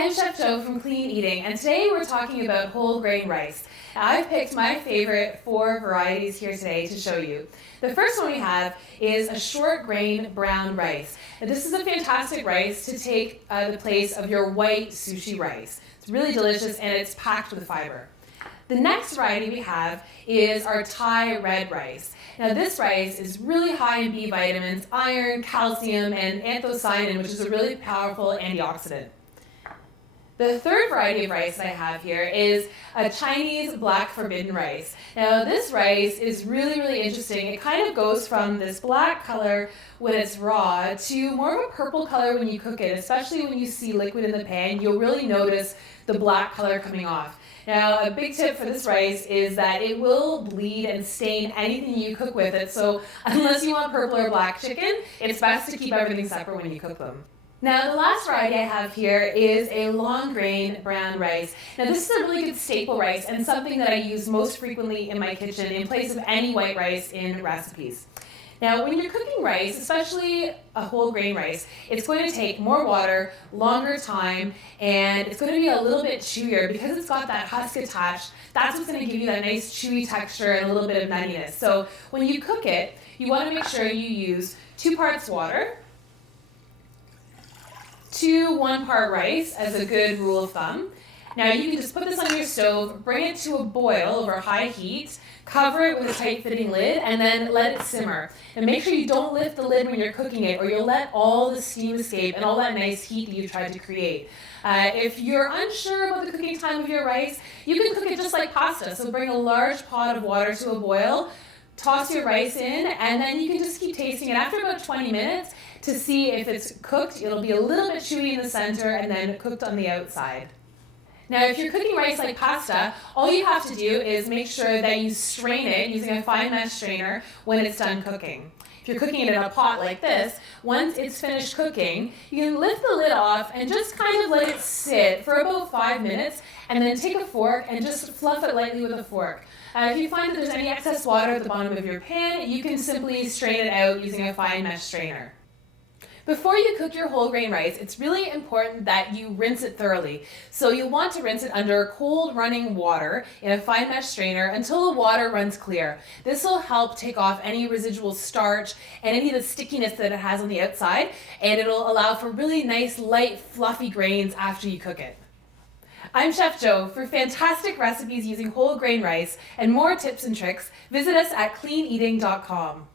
I'm Chef Jo from Clean Eating, and today we're talking about whole grain rice. Now, I've picked my favorite 4 varieties here today to show you. The first one we have is a short grain brown rice. Now, this is a fantastic rice to take the place of your white sushi rice. It's really delicious and it's packed with fiber. The next variety we have is our Thai red rice. Now this rice is really high in B vitamins, iron, calcium, and anthocyanin, which is a really powerful antioxidant. The third variety of rice I have here is a Chinese black forbidden rice. Now this rice is really interesting. It kind of goes from this black color when it's raw to more of a purple color when you cook it, especially when you see liquid in the pan. You'll really notice the black color coming off. Now, a big tip for this rice is that it will bleed and stain anything you cook with it, so unless you want purple or black chicken, it's best to keep everything separate when you cook them. Now, the last variety I have here is a long grain brown rice. Now, this is a really good staple rice and something that I use most frequently in my kitchen in place of any white rice in recipes. Now, when you're cooking rice, especially a whole grain rice, it's going to take more water, longer time, and it's going to be a little bit chewier because it's got that husk attached. That's what's going to give you that nice chewy texture and a little bit of nuttiness. So when you cook it, you want to make sure you use 2 parts water to 1 part rice as a good rule of thumb. Now you can just put this on your stove, bring it to a boil over high heat, cover it with a tight fitting lid, and then let it simmer. And make sure you don't lift the lid when you're cooking it or you'll let all the steam escape and all that nice heat that you've tried to create. If you're unsure about the cooking time of your rice, you can cook it just like pasta. So bring a large pot of water to a boil, toss your rice in, and then you can just keep tasting it after about 20 minutes to see if it's cooked. It'll be a little bit chewy in the center and then cooked on the outside. Now, if you're cooking rice like pasta, all you have to do is make sure that you strain it using a fine mesh strainer when it's done cooking. If you're cooking it in a pot like this, once it's finished cooking, you can lift the lid off and just kind of let it sit for about 5 minutes, and then take a fork and just fluff it lightly with a fork. If you find that there's any excess water at the bottom of your pan, you can simply strain it out using a fine mesh strainer. Before you cook your whole grain rice, it's really important that you rinse it thoroughly. So you'll want to rinse it under cold running water in a fine mesh strainer until the water runs clear. This will help take off any residual starch and any of the stickiness that it has on the outside, and it'll allow for really nice, light, fluffy grains after you cook it. I'm Chef Jo. For fantastic recipes using whole grain rice and more tips and tricks, visit us at cleaneating.com.